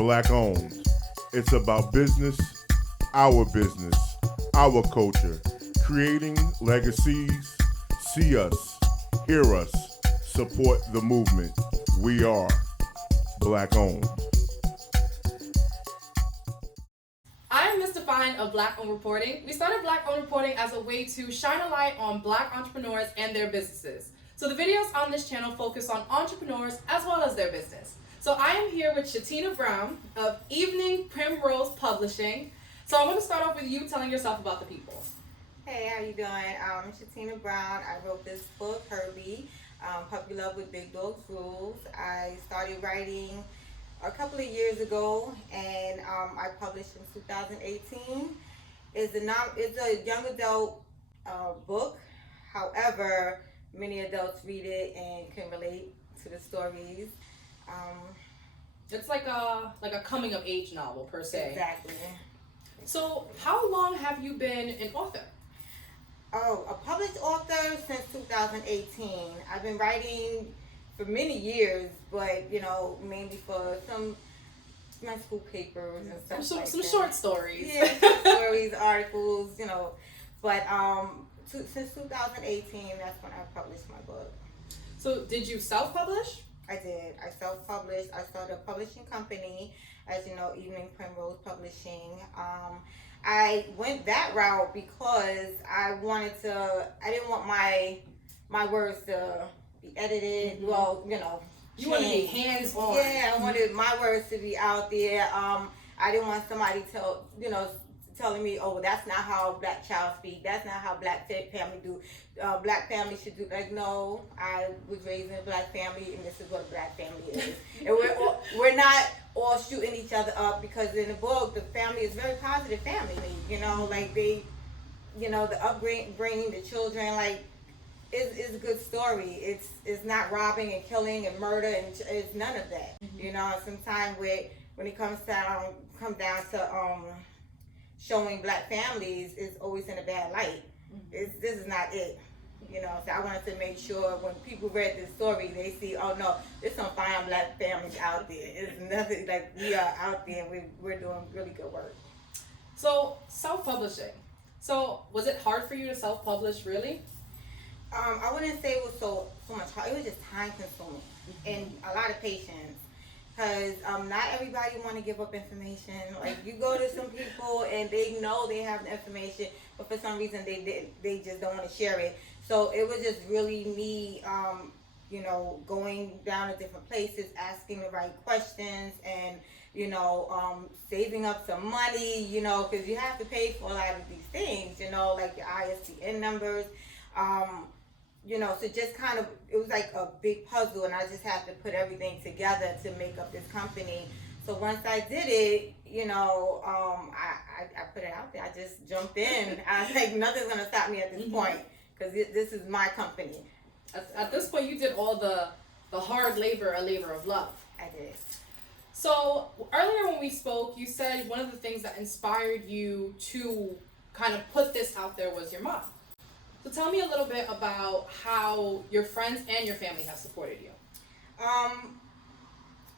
Black owned. It's about business, our culture, creating legacies. See us, hear us, support the movement. We are Black owned. I'm Ms. Define of Black Owned Reporting. We started Black Owned Reporting as a way to shine a light on Black entrepreneurs and their businesses. So the videos on this channel focus on entrepreneurs as well as their business. So I am here with Shatina Brown of Evening Primrose Publishing. So I want to start off with you telling yourself about the people. Hey, how you doing? I'm Shatina Brown. I wrote this book, Herbie, Puppy Love with Big Dog's Rules. I started writing a couple of years ago, and I published in 2018. It's a young adult book. However, many adults read it and can relate to the stories. It's like a coming of age novel per se. Exactly. So how long have you been an author? Oh, a published author since 2018. I've been writing for many years, but mainly for my school papers and stuff like some that. Short stories. Yeah, short stories, articles, But since 2018, that's when I published my book. So did you self-publish? I did. I self-published. I started a publishing company, as you know, Evening Primrose Publishing. I went that route because I didn't want my words to be edited. Mm-hmm. Well, You want to be hands-on. Yeah, I wanted my words to be out there. I didn't want somebody telling me, oh, that's not how Black child speak. That's not how Black family do. Black family should do. Like, no, I was raised in a Black family, and this is what a Black family is. And we're not all shooting each other up, because in the book, the family is very positive family. Like they, the upbringing, the children, like, it's a good story. It's not robbing and killing and murder, and it's none of that. Mm-hmm. Sometimes when it comes down to showing Black families, is always in a bad light. Mm-hmm. This is not it. So I wanted to make sure when people read this story, they see, oh no, there's some fine Black families out there. It's nothing, like, we are out there and we're doing really good work. So self-publishing. So was it hard for you to self-publish, really? I wouldn't say it was so much hard. It was just time consuming and a lot of patience. Because not everybody want to give up information. Like, you go to some people and they know they have the information, but for some reason they just don't want to share it. So it was just really me, going down to different places, asking the right questions, and saving up some money, because you have to pay for a lot of these things, like your ISBN numbers. So just kind of, it was like a big puzzle, and I just had to put everything together to make up this company. So once I did it, I put it out there. I just jumped in. I was like, nothing's going to stop me at this point, because this is my company. At this point, you did all the hard labor, a labor of love. I did. So earlier when we spoke, you said one of the things that inspired you to kind of put this out there was your mom. So tell me a little bit about how your friends and your family have supported you.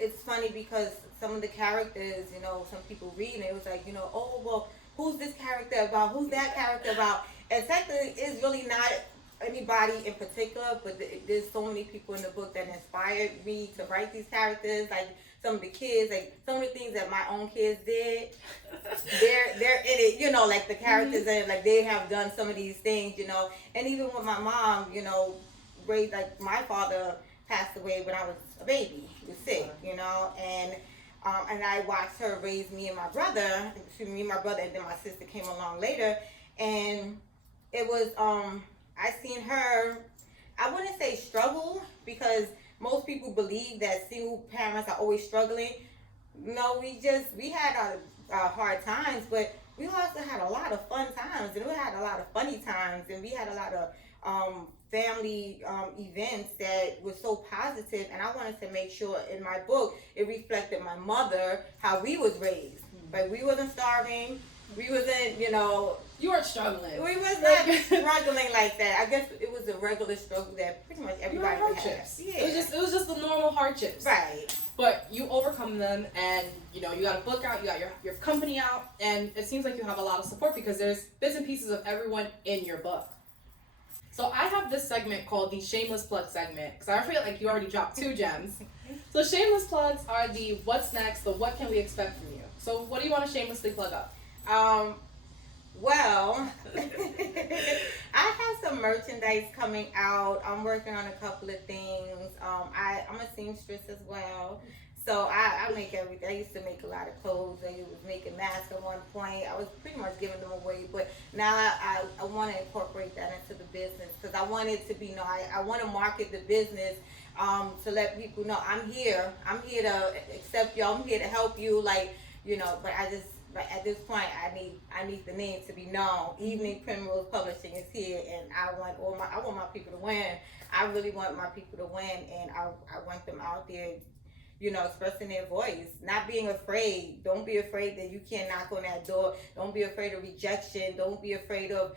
It's funny because some of the characters, some people read and it was like, oh, well, who's this character about? Who's that character about? And technically, it's really not anybody in particular, but there's so many people in the book that inspired me to write these characters. Like, some of the kids, like some of the things that my own kids did, they're in it, like the characters that, like, they have done some of these things, and even with my mom, like, my father passed away when I was a baby. He was sick, and I watched her raise me and my brother, and then my sister came along later, and it was, I seen her, I wouldn't say struggle, because most people believe that single parents are always struggling. No, we had our hard times, but we also had a lot of fun times, and we had a lot of funny times, and we had a lot of family events that were so positive. And I wanted to make sure in my book it reflected my mother, how we was raised. Like, we wasn't starving. We wasn't, you know, You weren't struggling. we was not struggling like that. I guess it was a regular struggle that pretty much everybody would have. Hardships. Yeah. It was just the normal hardships. Right. But you overcome them, and you know you got a book out, you got your company out, and it seems like you have a lot of support because there's bits and pieces of everyone in your book. So I have this segment called the shameless plug segment because I feel like you already dropped 2 gems. So shameless plugs are the what's next, the what can we expect from you. So what do you want to shamelessly plug up? Well, I have some merchandise coming out. I'm working on a couple of things. I'm a seamstress as well. So I make everything. I used to make a lot of clothes. I was making masks at one point. I was pretty much giving them away. But now I want to incorporate that into the business because I want it to be, I want to market the business to let people know I'm here. I'm here to accept y'all. I'm here to help you. But at this point, I need the name to be known. Evening Primrose Publishing is here, and I want my people to win. I really want my people to win, and I want them out there, expressing their voice, not being afraid. Don't be afraid that you can't knock on that door. Don't be afraid of rejection. Don't be afraid of,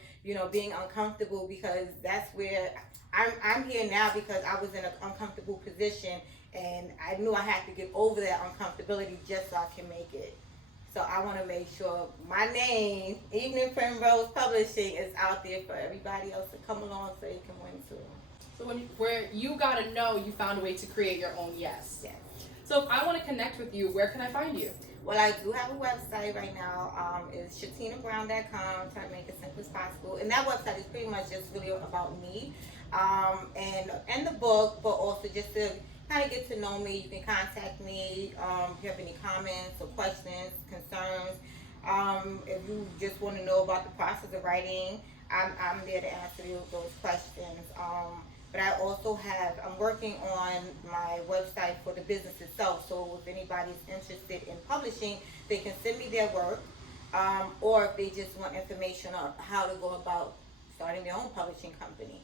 being uncomfortable because that's where I'm here now because I was in an uncomfortable position, and I knew I had to get over that uncomfortability just so I can make it. So I want to make sure my name, Evening Primrose Publishing, is out there for everybody else to come along so they can win too. So where you gotta know you found a way to create your own yes. Yes. So if I want to connect with you, where can I find you? Well, I do have a website right now. It's ShatinaBrown.com. Try to make it simple as possible. And that website is pretty much just really about me and the book, but also just to kind of get to know me. You can contact me if you have any comments or questions, concerns. If you just want to know about the process of writing, I'm there to answer those questions. But I also I'm working on my website for the business itself. So if anybody's interested in publishing, they can send me their work. Or if they just want information on how to go about starting their own publishing company,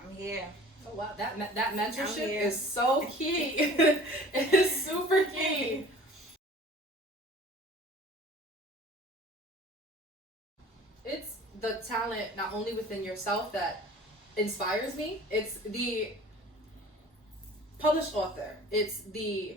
I'm here. Oh wow, that mentorship is so key. It is super key. It's the talent not only within yourself that inspires me, it's the published author. It's the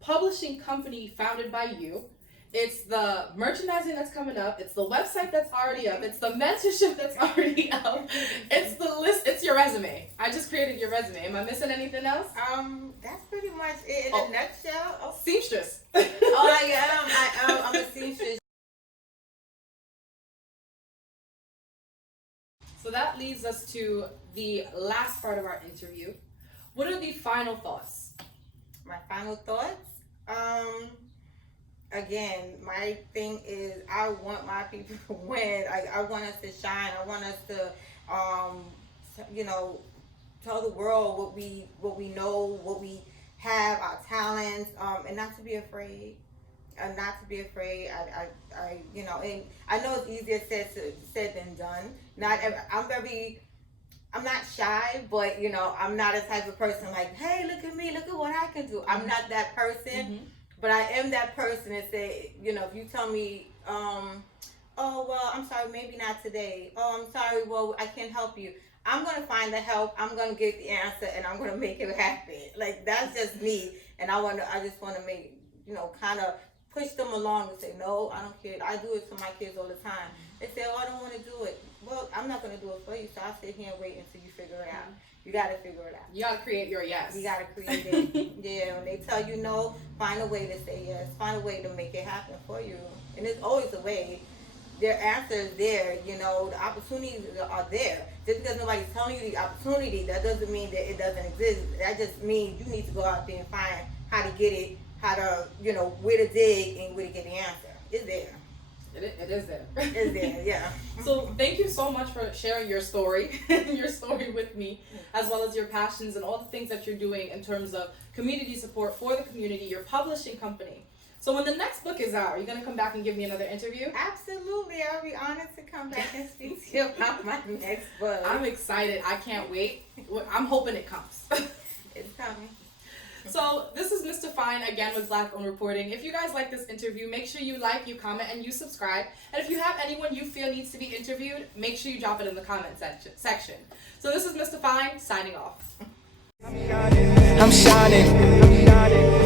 publishing company founded by you. It's the merchandising that's coming up. It's the website that's already up. It's the mentorship that's already up. It's the list. It's your resume. I just created your resume. Am I missing anything else? That's pretty much it in a nutshell. Oh. Seamstress. I am. I'm a seamstress. So that leads us to the last part of our interview. What are the final thoughts? My final thoughts? Again, my thing is I want my people to win. I want us to shine. I want us to, tell the world what we know, what we have, our talents, and not to be afraid. And not to be afraid. And I know it's easier said than done. I'm not shy, but I'm not a type of person like, hey, look at me, look at what I can do. I'm not that person. Mm-hmm. But I am that person that say, if you tell me, oh, well, I'm sorry, maybe not today. Oh, I'm sorry, well, I can't help you. I'm going to find the help. I'm going to get the answer, and I'm going to make it happen. Like, that's just me. And I just want to make, kind of push them along and say, no, I don't care. I do it to my kids all the time. They say, oh, I don't want to do it. Well, I'm not going to do it for you, so I'll sit here and wait until you figure it out. You got to figure it out. You got to create your yes. You got to create it. Yeah, when they tell you no, find a way to say yes. Find a way to make it happen for you. And there's always a way. Their answer is there. The opportunities are there. Just because nobody's telling you the opportunity, that doesn't mean that it doesn't exist. That just means you need to go out there and find how to get it, how to, where to dig and where to get the answer. It's there. It is there. It's there, yeah. So thank you so much for sharing your story with me, as well as your passions and all the things that you're doing in terms of community support for the community, your publishing company. So when the next book is out, are you going to come back and give me another interview? Absolutely. I'll be honored to come back and speak to you about my next book. I'm excited. I can't wait. I'm hoping it comes. It's coming. So this is Mr. Fine again with Black Owned Reporting. If you guys like this interview, make sure you like, you comment, and you subscribe. And if you have anyone you feel needs to be interviewed, make sure you drop it in the comment section. So this is Mr. Fine signing off. I'm shining.